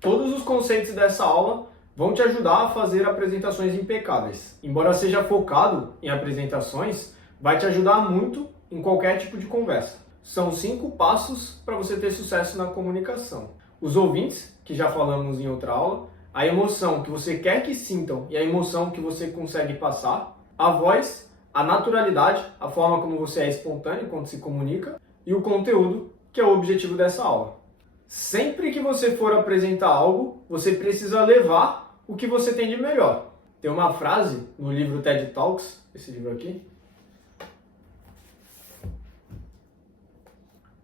Todos os conceitos dessa aula vão te ajudar a fazer apresentações impecáveis. Embora seja focado em apresentações, vai te ajudar muito em qualquer tipo de conversa. São 5 passos para você ter sucesso na comunicação. Os ouvintes, que já falamos em outra aula, a emoção que você quer que sintam e a emoção que você consegue passar, a voz, a naturalidade, a forma como você é espontâneo quando se comunica, e o conteúdo, que é o objetivo dessa aula. Sempre que você for apresentar algo, você precisa levar o que você tem de melhor. Tem uma frase no livro TED Talks, esse livro aqui.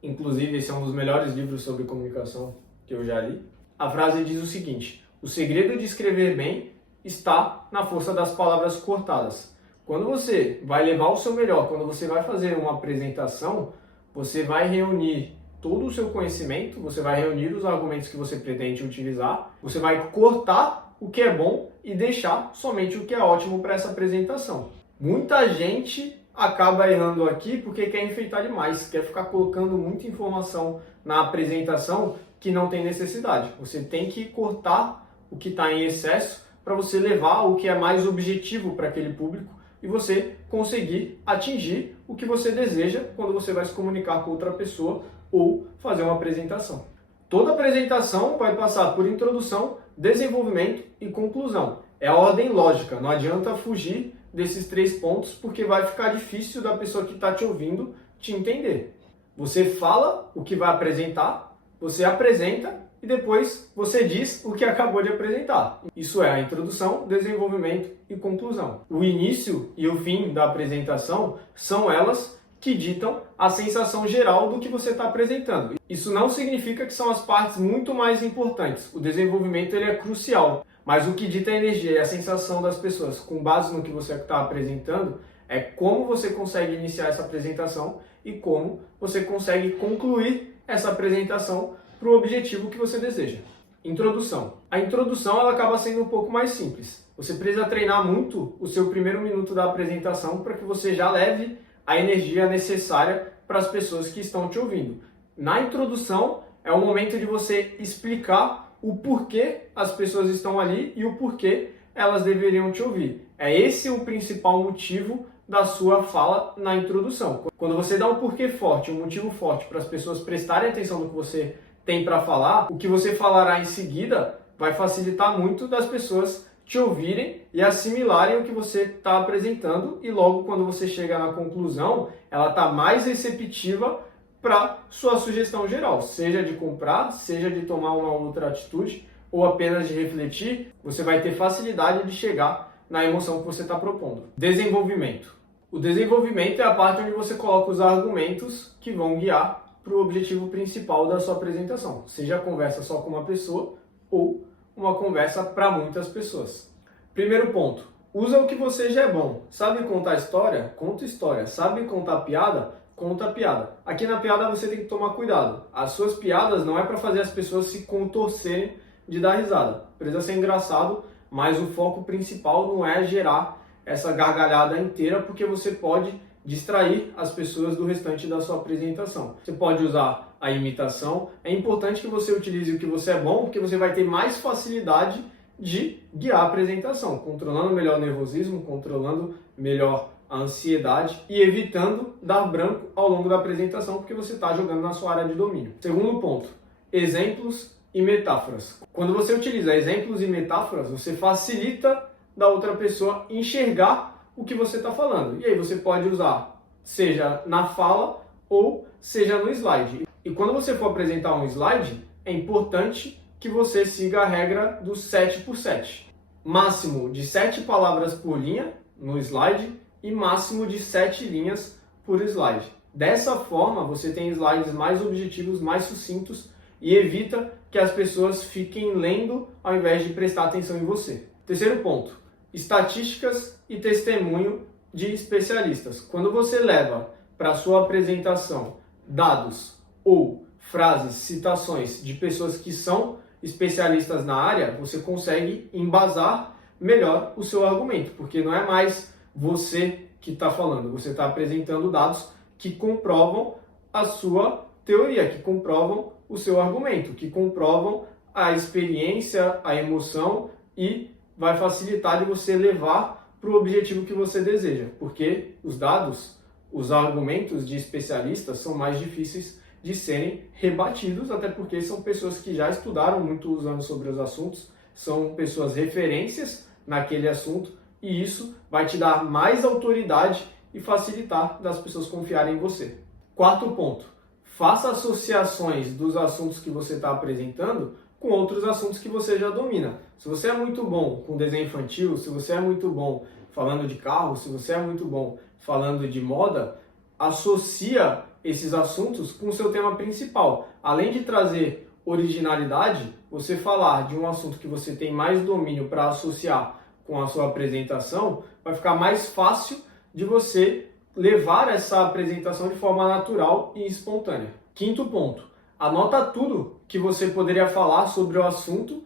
Inclusive, esse é um dos melhores livros sobre comunicação que eu já li. A frase diz o seguinte: o segredo de escrever bem está na força das palavras cortadas. Quando você vai levar o seu melhor, quando você vai fazer uma apresentação, você vai reunir todo o seu conhecimento, você vai reunir os argumentos que você pretende utilizar, você vai cortar o que é bom e deixar somente o que é ótimo para essa apresentação. Muita gente acaba errando aqui porque quer enfeitar demais, quer ficar colocando muita informação na apresentação que não tem necessidade. Você tem que cortar o que está em excesso para você levar o que é mais objetivo para aquele público e você conseguir atingir o que você deseja quando você vai se comunicar com outra pessoa ou fazer uma apresentação. Toda apresentação vai passar por introdução, desenvolvimento e conclusão. É a ordem lógica, não adianta fugir desses 3 pontos porque vai ficar difícil da pessoa que está te ouvindo te entender. Você fala o que vai apresentar, você apresenta e depois você diz o que acabou de apresentar. Isso é a introdução, desenvolvimento e conclusão. O início e o fim da apresentação são elas que ditam a sensação geral do que você está apresentando. Isso não significa que são as partes muito mais importantes. O desenvolvimento ele é crucial, mas o que dita a energia e a sensação das pessoas com base no que você está apresentando é como você consegue iniciar essa apresentação e como você consegue concluir essa apresentação para o objetivo que você deseja. Introdução. A introdução ela acaba sendo um pouco mais simples. Você precisa treinar muito o seu primeiro minuto da apresentação para que você já leve a energia necessária para as pessoas que estão te ouvindo. Na introdução é o momento de você explicar o porquê as pessoas estão ali e o porquê elas deveriam te ouvir. É esse o principal motivo da sua fala na introdução. Quando você dá um porquê forte, um motivo forte para as pessoas prestarem atenção no que você tem para falar, o que você falará em seguida vai facilitar muito das pessoas te ouvirem e assimilarem o que você está apresentando e logo quando você chega na conclusão, ela está mais receptiva para sua sugestão geral, seja de comprar, seja de tomar uma outra atitude ou apenas de refletir, você vai ter facilidade de chegar na emoção que você está propondo. Desenvolvimento. O desenvolvimento é a parte onde você coloca os argumentos que vão guiar para o objetivo principal da sua apresentação, seja a conversa só com uma pessoa ou uma conversa para muitas pessoas. Primeiro ponto, usa o que você já é bom. Sabe contar história? Conta história. Sabe contar piada? Conta piada. Aqui na piada você tem que tomar cuidado. As suas piadas não é para fazer as pessoas se contorcerem de dar risada. Precisa ser engraçado, mas o foco principal não é gerar essa gargalhada inteira, porque você pode distrair as pessoas do restante da sua apresentação. Você pode usar a imitação. É importante que você utilize o que você é bom, porque você vai ter mais facilidade de guiar a apresentação, controlando melhor o nervosismo, controlando melhor a ansiedade e evitando dar branco ao longo da apresentação, porque você está jogando na sua área de domínio. Segundo ponto, exemplos e metáforas. Quando você utiliza exemplos e metáforas, você facilita da outra pessoa enxergar o que você está falando. E aí você pode usar, seja na fala ou seja no slide. E quando você for apresentar um slide, é importante que você siga a regra do 7x7. Máximo de 7 palavras por linha no slide e máximo de 7 linhas por slide. Dessa forma, você tem slides mais objetivos, mais sucintos e evita que as pessoas fiquem lendo ao invés de prestar atenção em você. Terceiro ponto, estatísticas e testemunho de especialistas. Quando você leva para a sua apresentação dados ou frases, citações de pessoas que são especialistas na área, você consegue embasar melhor o seu argumento, porque não é mais você que está falando, você está apresentando dados que comprovam a sua teoria, que comprovam o seu argumento, que comprovam a experiência, a emoção e vai facilitar de você levar para o objetivo que você deseja, porque os dados, os argumentos de especialistas são mais difíceis de serem rebatidos, até porque são pessoas que já estudaram muitos anos sobre os assuntos, são pessoas referências naquele assunto, e isso vai te dar mais autoridade e facilitar das pessoas confiarem em você. Quarto ponto, faça associações dos assuntos que você está apresentando com outros assuntos que você já domina. Se você é muito bom com desenho infantil, se você é muito bom falando de carro, se você é muito bom falando de moda, associa esses assuntos com o seu tema principal. Além de trazer originalidade, você falar de um assunto que você tem mais domínio para associar com a sua apresentação, vai ficar mais fácil de você levar essa apresentação de forma natural e espontânea. Quinto ponto, anota tudo que você poderia falar sobre o assunto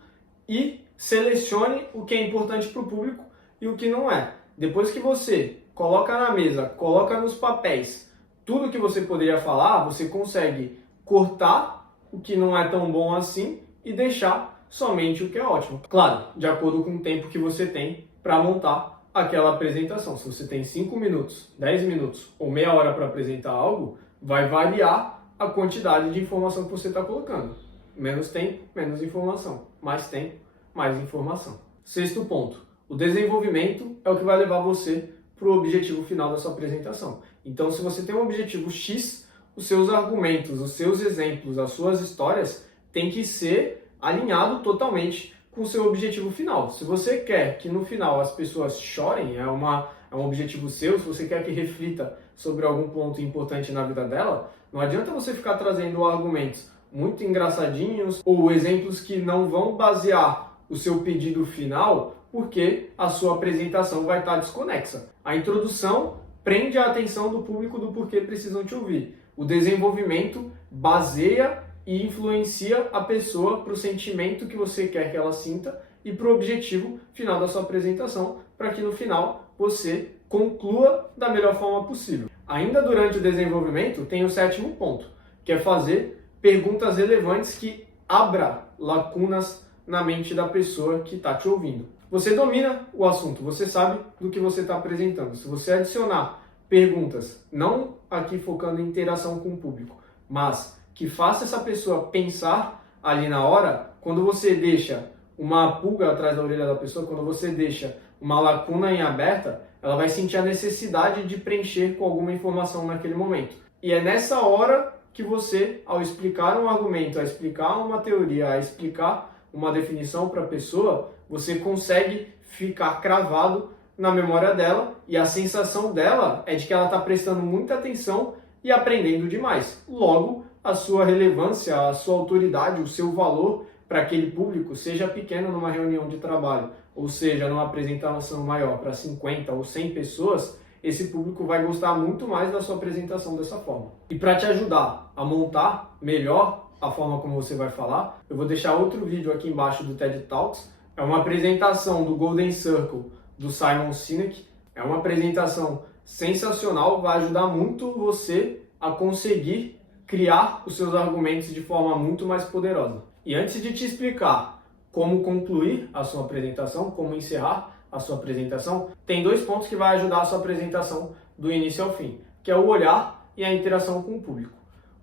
e selecione o que é importante para o público e o que não é. Depois que você coloca na mesa, coloca nos papéis tudo que você poderia falar, você consegue cortar o que não é tão bom assim e deixar somente o que é ótimo. Claro, de acordo com o tempo que você tem para montar aquela apresentação. Se você tem 5 minutos, 10 minutos ou meia hora para apresentar algo, vai variar a quantidade de informação que você está colocando. Menos tempo, menos informação. Mais tempo, mais informação. Sexto ponto, o desenvolvimento é o que vai levar você para o objetivo final da sua apresentação. Então, se você tem um objetivo X, os seus argumentos, os seus exemplos, as suas histórias têm que ser alinhado totalmente com o seu objetivo final. Se você quer que no final as pessoas chorem, é um objetivo seu, se você quer que reflita sobre algum ponto importante na vida dela, não adianta você ficar trazendo argumentos muito engraçadinhos ou exemplos que não vão basear o seu pedido final, porque a sua apresentação vai estar desconexa. A introdução prende a atenção do público do porquê precisam te ouvir. O desenvolvimento baseia e influencia a pessoa para o sentimento que você quer que ela sinta e para o objetivo final da sua apresentação, para que no final você conclua da melhor forma possível. Ainda durante o desenvolvimento, tem o sétimo ponto, que é fazer perguntas relevantes que abra lacunas na mente da pessoa que está te ouvindo. Você domina o assunto, você sabe do que você está apresentando. Se você adicionar perguntas, não aqui focando em interação com o público, mas que faça essa pessoa pensar ali na hora, quando você deixa uma pulga atrás da orelha da pessoa, quando você deixa uma lacuna em aberta, ela vai sentir a necessidade de preencher com alguma informação naquele momento. E é nessa hora que você, ao explicar um argumento, a explicar uma teoria, a explicar uma definição para a pessoa, você consegue ficar cravado na memória dela e a sensação dela é de que ela está prestando muita atenção e aprendendo demais. Logo, a sua relevância, a sua autoridade, o seu valor para aquele público, seja pequeno numa reunião de trabalho, ou seja, numa apresentação maior para 50 ou 100 pessoas, esse público vai gostar muito mais da sua apresentação dessa forma. E para te ajudar a montar melhor a forma como você vai falar, eu vou deixar outro vídeo aqui embaixo do TED Talks. É uma apresentação do Golden Circle do Simon Sinek. É uma apresentação sensacional, vai ajudar muito você a conseguir criar os seus argumentos de forma muito mais poderosa. E antes de te explicar como concluir a sua apresentação, como encerrar a sua apresentação, tem 2 pontos que vai ajudar a sua apresentação do início ao fim, que é o olhar e a interação com o público.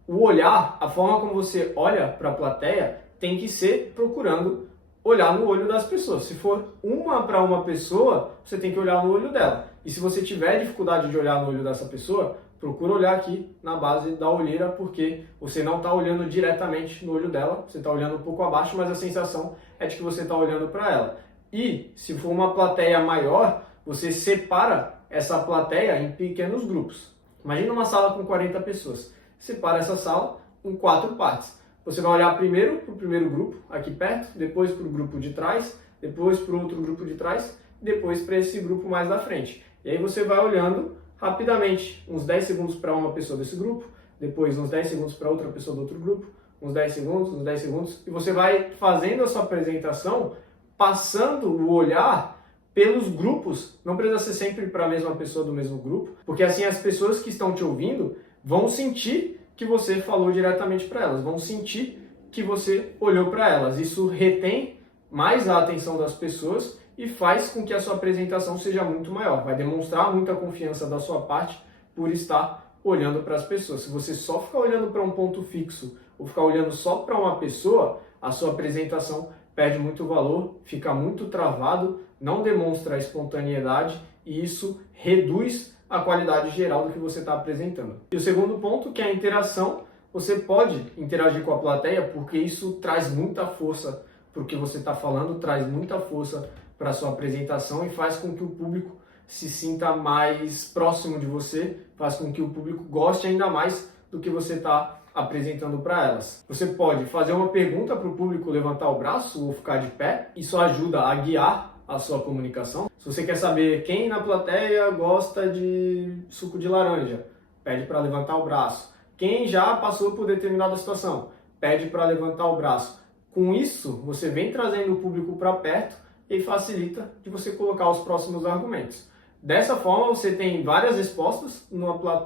O olhar, a forma como você olha para a plateia, tem que ser procurando olhar no olho das pessoas. Se for uma para uma pessoa, você tem que olhar no olho dela. E se você tiver dificuldade de olhar no olho dessa pessoa, procura olhar aqui na base da olheira, porque você não está olhando diretamente no olho dela, você está olhando um pouco abaixo, mas a sensação é de que você está olhando para ela. E se for uma plateia maior, você separa essa plateia em pequenos grupos. Imagina uma sala com 40 pessoas. Separa essa sala em 4 partes. Você vai olhar primeiro para o primeiro grupo, aqui perto, depois para o grupo de trás, depois para o outro grupo de trás, depois para esse grupo mais da frente. E aí você vai olhando rapidamente, uns 10 segundos para uma pessoa desse grupo, depois uns 10 segundos para outra pessoa do outro grupo, uns 10 segundos, e você vai fazendo a sua apresentação, passando o olhar pelos grupos. Não precisa ser sempre para a mesma pessoa do mesmo grupo, porque assim as pessoas que estão te ouvindo vão sentir que você falou diretamente para elas, vão sentir que você olhou para elas. Isso retém mais a atenção das pessoas e faz com que a sua apresentação seja muito maior. Vai demonstrar muita confiança da sua parte por estar olhando para as pessoas. Se você só ficar olhando para um ponto fixo ou ficar olhando só para uma pessoa, a sua apresentação perde muito valor, fica muito travado, não demonstra a espontaneidade e isso reduz a qualidade geral do que você está apresentando. E o segundo ponto, que é a interação, você pode interagir com a plateia porque isso traz muita força para o que você está falando, traz muita força para a sua apresentação e faz com que o público se sinta mais próximo de você, faz com que o público goste ainda mais do que você está apresentando para elas. Você pode fazer uma pergunta para o público levantar o braço ou ficar de pé, isso ajuda a guiar a sua comunicação. Se você quer saber quem na plateia gosta de suco de laranja, pede para levantar o braço. Quem já passou por determinada situação, pede para levantar o braço. Com isso, você vem trazendo o público para perto e facilita de você colocar os próximos argumentos. Dessa forma, você tem várias respostas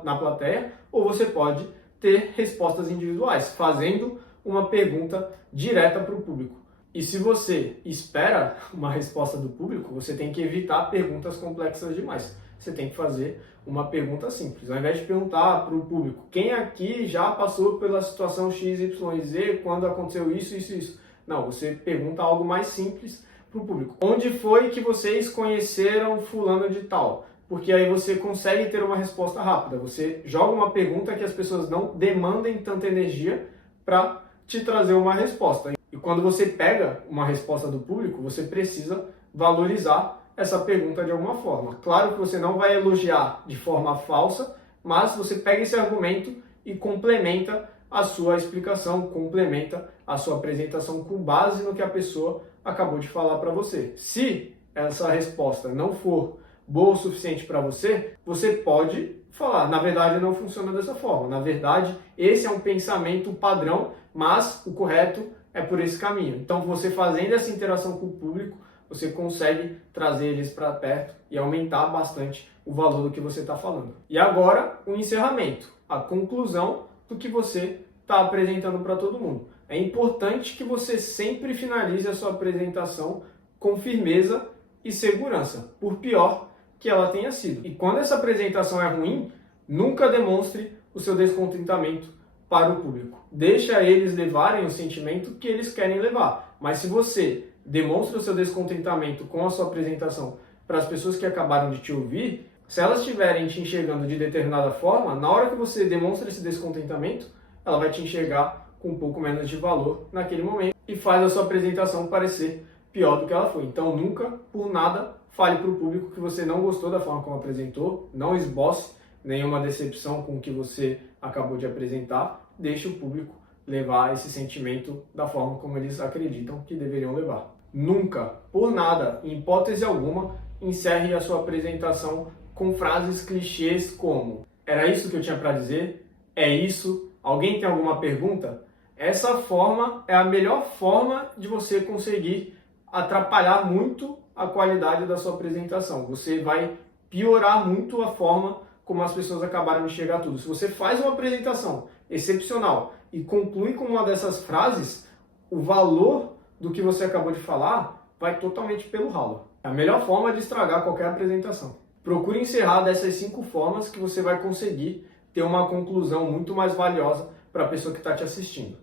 na plateia, ou você pode ter respostas individuais, fazendo uma pergunta direta para o público. E se você espera uma resposta do público, você tem que evitar perguntas complexas demais. Você tem que fazer uma pergunta simples. Ao invés de perguntar para o público, quem aqui já passou pela situação X, Y, Z, quando aconteceu isso, isso, isso? Não, você pergunta algo mais simples para o público. Onde foi que vocês conheceram fulano de tal? Porque aí você consegue ter uma resposta rápida. Você joga uma pergunta que as pessoas não demandem tanta energia para te trazer uma resposta. E quando você pega uma resposta do público, você precisa valorizar essa pergunta de alguma forma. Claro que você não vai elogiar de forma falsa, mas você pega esse argumento e complementa a sua explicação, complementa a sua apresentação com base no que a pessoa acabou de falar para você. Se essa resposta não for boa o suficiente para você, você pode falar, na verdade não funciona dessa forma, na verdade esse é um pensamento padrão, mas o correto é por esse caminho. Então você fazendo essa interação com o público, você consegue trazer eles para perto e aumentar bastante o valor do que você está falando. E agora o encerramento, a conclusão do que você está apresentando para todo mundo. É importante que você sempre finalize a sua apresentação com firmeza e segurança, por pior que ela tenha sido. E quando essa apresentação é ruim, nunca demonstre o seu descontentamento para o público. Deixa eles levarem o sentimento que eles querem levar. Mas se você demonstra o seu descontentamento com a sua apresentação para as pessoas que acabaram de te ouvir, se elas estiverem te enxergando de determinada forma, na hora que você demonstra esse descontentamento, ela vai te enxergar com um pouco menos de valor naquele momento e faz a sua apresentação parecer pior do que ela foi. Então nunca, por nada, fale para o público que você não gostou da forma como apresentou, não esboce nenhuma decepção com o que você acabou de apresentar, deixe o público levar esse sentimento da forma como eles acreditam que deveriam levar. Nunca, por nada, em hipótese alguma, encerre a sua apresentação com frases clichês como "era isso que eu tinha para dizer", "é isso", "alguém tem alguma pergunta?". Essa forma é a melhor forma de você conseguir atrapalhar muito a qualidade da sua apresentação. Você vai piorar muito a forma como as pessoas acabaram de chegar a tudo. Se você faz uma apresentação excepcional e conclui com uma dessas frases, o valor do que você acabou de falar vai totalmente pelo ralo. É a melhor forma de estragar qualquer apresentação. Procure encerrar dessas 5 formas que você vai conseguir ter uma conclusão muito mais valiosa para a pessoa que está te assistindo.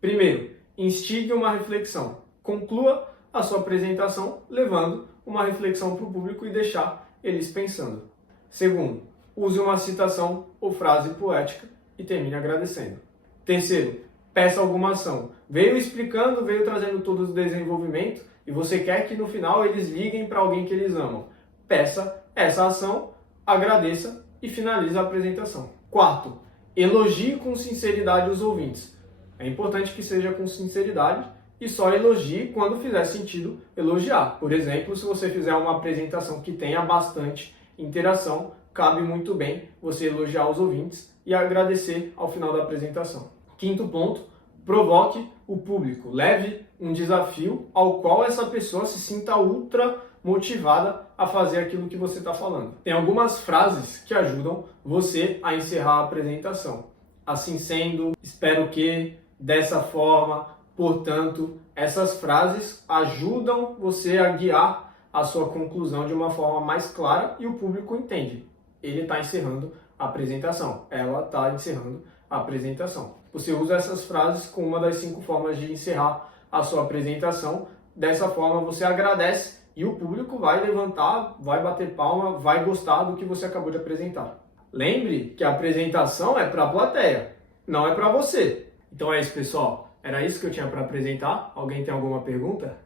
Primeiro, instigue uma reflexão. Conclua a sua apresentação levando uma reflexão para o público e deixar eles pensando. Segundo, use uma citação ou frase poética e termine agradecendo. Terceiro, peça alguma ação. Veio explicando, veio trazendo todo o desenvolvimento e você quer que no final eles liguem para alguém que eles amam. Peça essa ação, agradeça e finalize a apresentação. Quarto, elogie com sinceridade os ouvintes. É importante que seja com sinceridade e só elogie quando fizer sentido elogiar. Por exemplo, se você fizer uma apresentação que tenha bastante interação, cabe muito bem você elogiar os ouvintes e agradecer ao final da apresentação. Quinto ponto, provoque o público. Leve um desafio ao qual essa pessoa se sinta ultra motivada a fazer aquilo que você está falando. Tem algumas frases que ajudam você a encerrar a apresentação. Assim sendo, espero que, dessa forma, Portanto, essas frases ajudam você a guiar a sua conclusão de uma forma mais clara e o público entende. Ele está encerrando a apresentação, ela está encerrando a apresentação. Você usa essas frases como uma das 5 formas de encerrar a sua apresentação. Dessa forma você agradece e o público vai levantar, vai bater palma, vai gostar do que você acabou de apresentar. Lembre que a apresentação é para a plateia, não é para você. Então é isso, pessoal. Era isso que eu tinha para apresentar. Alguém tem alguma pergunta?